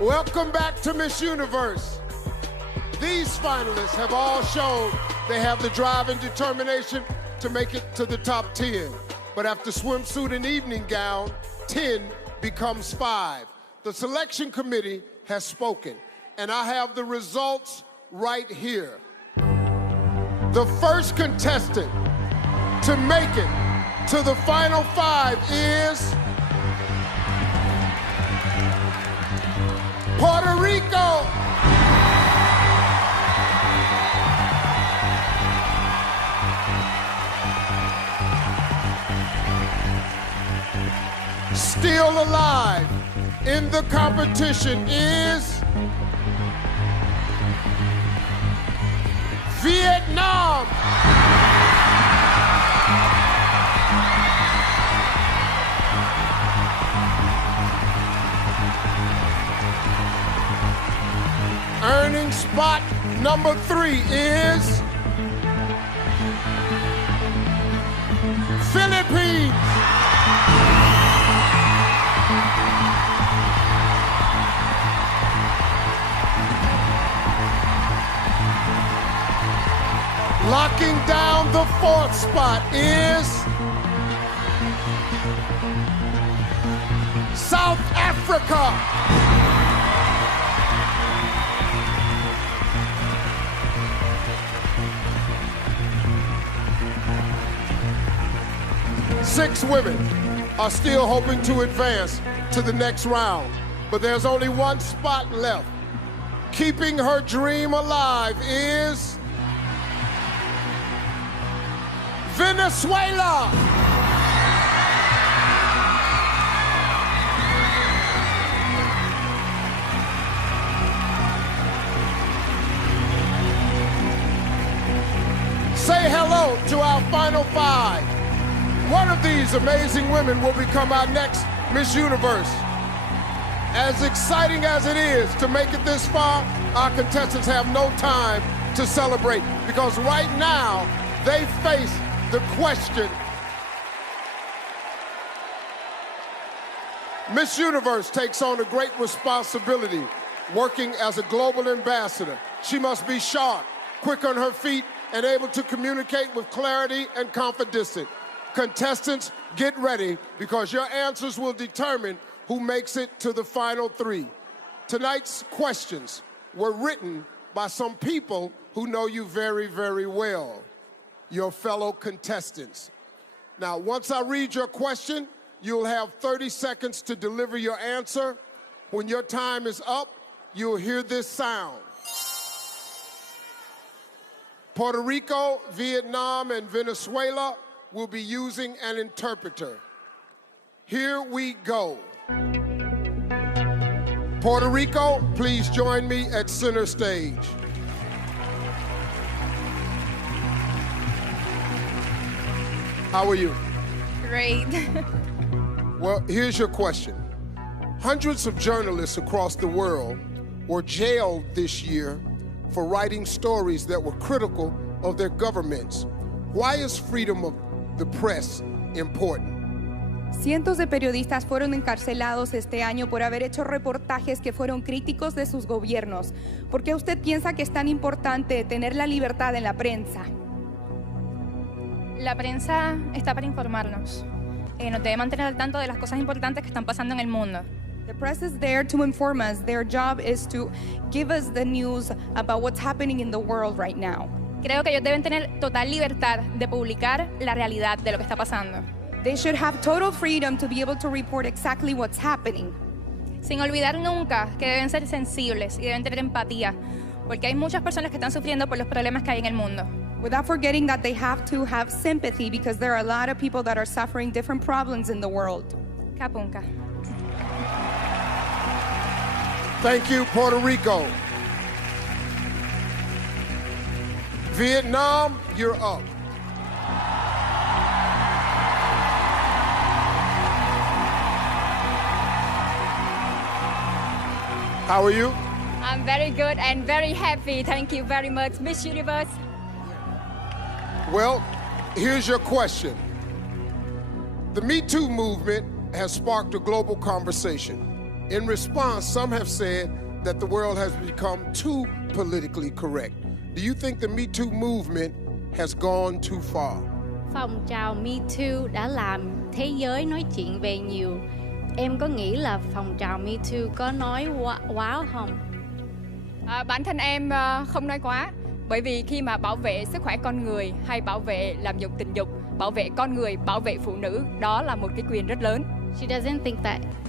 Welcome back to Miss Universe. These finalists have all shown they have the drive and determination to make it to the top 10. But after swimsuit and evening gown, 10 becomes 5. The selection committee has spoken, and I have the results right here. The first contestant to make it to the final 5 is Puerto Rico. Still alive in the competition is Vietnam. Earning spot number 3 is Philippines. Locking down the 4th spot is South Africa. Six women are still hoping to advance to the next round, but there's only one spot left. Keeping her dream alive is Venezuela. Say hello to our final 5. One of these amazing women will become our next Miss Universe. As exciting as it is to make it this far, our contestants have no time to celebrate because right now they face the question. Miss Universe takes on a great responsibility working as a global ambassador. She must be sharp, quick on her feet, and able to communicate with clarity and confidence. Contestants, get ready because your answers will determine who makes it to the final 3. Tonight's questions were written by some people who know you very, very well, your fellow contestants. Now, once I read your question, you'll have 30 seconds to deliver your answer. When your time is up, you'll hear this sound. Puerto Rico, Vietnam, and Venezuela will be using an interpreter. Here we go. Puerto Rico, please join me at center stage. How are you? Great. Well, here's your question. Hundreds of journalists across the world were jailed this year for writing stories that were critical of their governments. Why is freedom of the press important? Cientos de periodistas fueron encarcelados este año por haber hecho reportajes que fueron críticos de sus gobiernos. ¿Por qué usted piensa que es tan importante tener la libertad en la prensa? La prensa está para informarnos. Nos debe mantener al tanto de las cosas importantes que están pasando en el mundo. The press is there to inform us. Their job is to give us the news about what's happening in the world right now. Creo que ellos deben tener total libertad de publicar la realidad de lo que está pasando. They should have total freedom to be able to report exactly what's happening. Sin olvidar nunca que deben ser sensibles y deben tener empatía, porque hay muchas personas que están sufriendo por los problemas que hay en el mundo. Without forgetting that they have to have sympathy because there are a lot of people that are suffering different problems in the world. Kapunka. Thank you, Puerto Rico. Vietnam, you're up. How are you? I'm very good and very happy. Thank you very much, Miss Universe. Well, here's your question. The Me Too movement has sparked a global conversation. In response, some have said that the world has become too politically correct. Do you think the Me Too movement has gone too far? Phong trào Me Too đã làm thế giới nói chuyện về nhiều. Em có nghĩ là phong trào Me Too có nói quá không? Bản thân em không nói quá. Bởi vì khi mà bảo vệ sức khỏe con người hay bảo vệ làm dục tình dục, bảo vệ con người, bảo vệ phụ nữ, đó là một cái quyền rất lớn.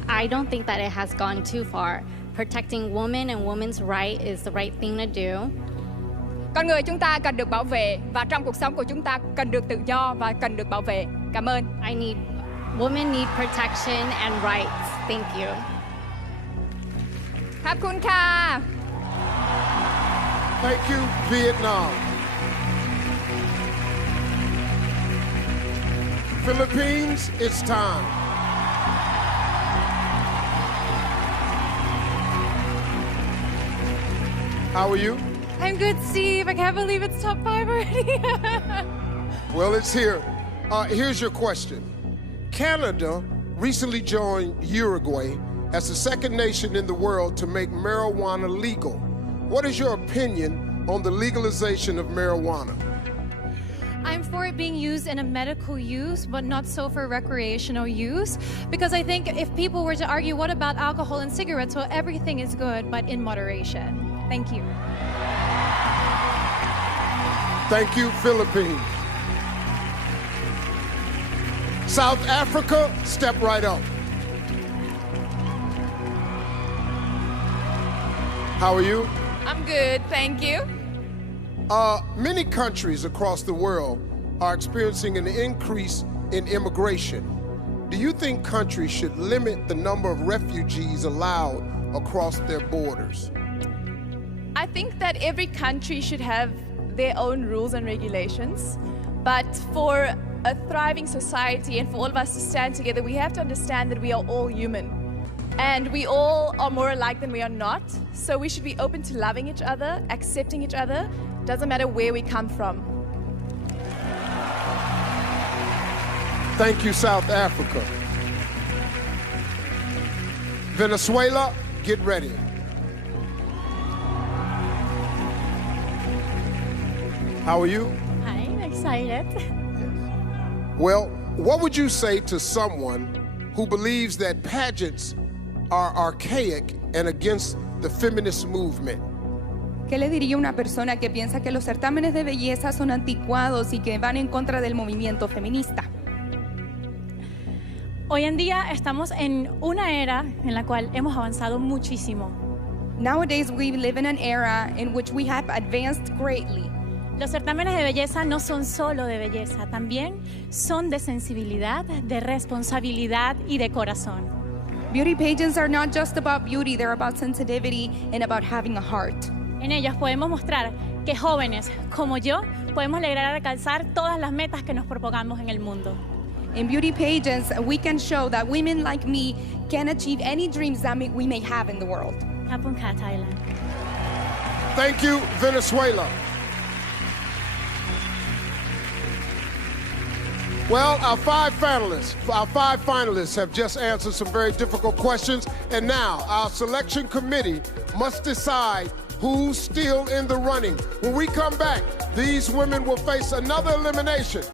I don't think that it has gone too far. Protecting women and women's right is the right thing to do. Con người chúng ta cần được bảo vệ và trong cuộc sống của chúng ta cần được tự do và cần được bảo vệ. Cảm ơn. Women need protection and rights. Thank you. ขอบคุณค่ะ Thank you, Vietnam. Philippines, it's time. How are you? I'm good, Steve. I can't believe it's top 5 already. Well, it's here. Here's your question. Canada recently joined Uruguay as the second nation in the world to make marijuana legal. What is your opinion on the legalization of marijuana? I'm for it being used in a medical use, but not so for recreational use. Because I think if people were to argue, what about alcohol and cigarettes? Well, everything is good, but in moderation. Thank you. Thank you, Philippines. South Africa, step right up. How are you? I'm good, thank you. Many countries across the world are experiencing an increase in immigration. Do you think countries should limit the number of refugees allowed across their borders? I think that every country should have their own rules and regulations, but for a thriving society and for all of us to stand together, we have to understand that we are all human. And we all are more alike than we are not. So we should be open to loving each other, accepting each other. Doesn't matter where we come from. Thank you, South Africa. Venezuela, get ready. How are you? I'm excited. Well, what would you say to someone who believes that pageants are archaic and against the feminist movement? ¿Qué le diría a una persona que piensa que los certámenes de belleza son anticuados y que van en contra del movimiento feminista? Hoy en día estamos en una era en la cual hemos avanzado muchísimo. Nowadays we live in an era in which we have advanced greatly. Los certámenes de belleza no son solo de belleza, también son de sensibilidad, de responsabilidad y de corazón. Beauty pageants are not just about beauty, they're about sensitivity and about having a heart. En ellas podemos mostrar que jóvenes como yo podemos lograr alcanzar todas las metas que nos propongamos en el mundo. In beauty pageants, we can show that women like me can achieve any dreams that we may have in the world. ขอบคุณค่ะ Thailand. Thank you, Venezuela. Well, our five finalists have just answered some very difficult questions, and now our selection committee must decide who's still in the running. When we come back, these women will face another elimination.